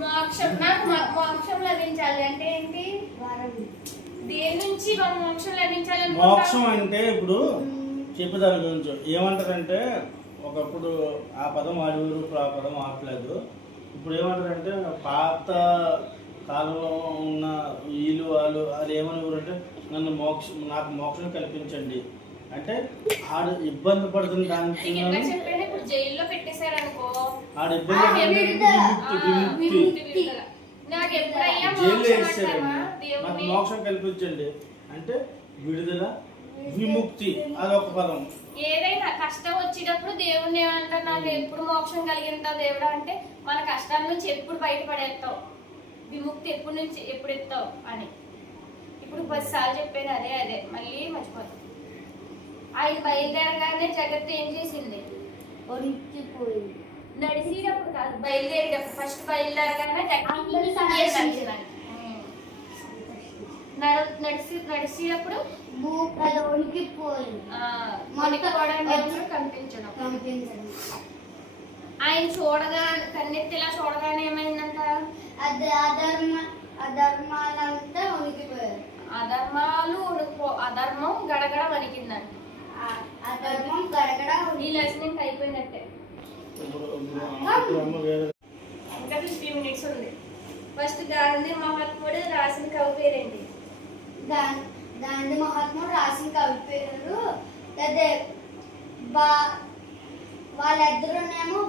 మోక్షం లభించాలి అంటే ఏంటి? దేని నుంచి మోక్షం లభించాలి? మోక్షం అంటే ఇప్పుడు చెప్పేదాని గురించి ఏమంటారంటే, ఒకప్పుడు ఆ పదం ఆడేవారు, ఇప్పుడు ఆ పదం ఆడలేదు. ఇప్పుడు ఏమంటారంటే, పాత కాలంలో ఉన్న వీళ్ళు వాళ్ళు అది ఏమనేవారు అంటే, నాకు మోక్షం కల్పించండి అంటే ఆడు ఇబ్బంది పడుతున్న దానికి జైల్లో పెట్టేశారనుకో, ఆడు ఇబ్బంది జైల్లో వేసారండి. నాకు మోక్షం కల్పించండి అంటే విడుదల, విముక్తి అదొక పదం. ఏదైనా కష్టం వచ్చేటప్పుడు దేవుడిని ఏమంటారు, నాకు ఎప్పుడు మోక్షం కలిగిందా దేవుడా అంటే, మన కష్టాల నుంచి ఎప్పుడు బయటపడేస్తావు, విముక్తి ఎప్పుడు నుంచి ఎప్పుడు ఎత్తావు అని. ఇప్పుడు 10 సార్లు చెప్పాను, అదే మళ్ళీ మర్చిపోతాం. ఆయన బయలుదేరగానే జగత్తు ఏం చేసింది? ఒరిగిపోయింది. నడిచేటప్పుడు కాదు, బయలుదేరేటప్పుడు. ఫస్ట్ బయలుదేరగానే నడిచేటప్పుడు కనిపించడం. ఆయన చూడగా కన్నెత్తిలా చూడగానే ఏమైందంట? అధర్మాలంతా ఉనికిపోయారు. అధర్మం గడగడ వణికిందంట. అధర్మం గడగడ. ఈ లెసన్ అయిపోయినట్టే. ఇంకా 50 minutes ఉంది. ఫస్ట్ గాంధీ మహాత్ముడు రాసిన కవి పేరేంటి? గాంధీ మహాత్ముడు రాసిన కవి పేరు అదే వాళ్ళిద్దరునేమో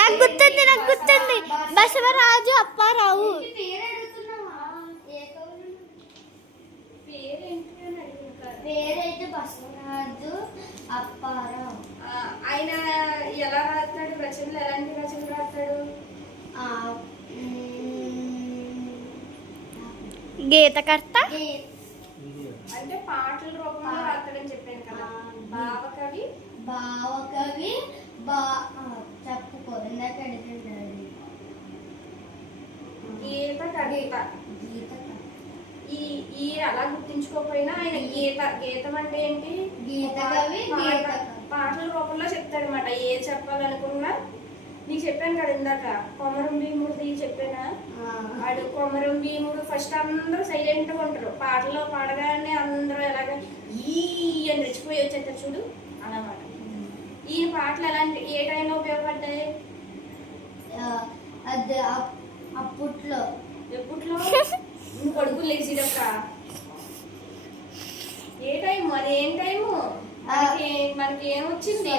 నాకు గుర్తుంది బసవరాజు అప్పారావు. పేరైతే బసవరాజు అప్పారావు. ఆయన ఎలా రాస్తాడు రచనలు? ఎలాంటి రచనలు రాస్తాడు? గీతకర్త అంటే పాటల రూపంలో రాస్తాడని చెప్పాను కదా. భావకవి చెప్పుకో ఇందాక అడిగింది. గీత కవిత. ఈ అలా గుర్తించుకోకపోయినా ఆయన గీతం అంటే ఏంటి? గీత కవి పాటల రూపంలో చెప్తాడు అనమాట. ఏ చెప్పాలనుకున్నా. నీకు చెప్పాను కదా ఇందాక, కొమరం భీముడిది చెప్పానా? వాడు కొమరం భీముడు ఫస్ట్ అందరూ సైలెంట్ గా ఉంటారు, పాటలో పాడగానే అందరూ ఎలాగ ఈ అని రెచ్చిపోయి వచ్చేస్తారు చూడు, అన్నమాట. ఈ పాటలు ఎలాంటి ఏ టైంలో ఉపయోగపడ్డాయి? అప్పట్లో. ఎప్పట్లో? కొడుకులు లేచిటక్క. ఏ టైం? అది ఏం టైము? మనకి ఏమొచ్చింది?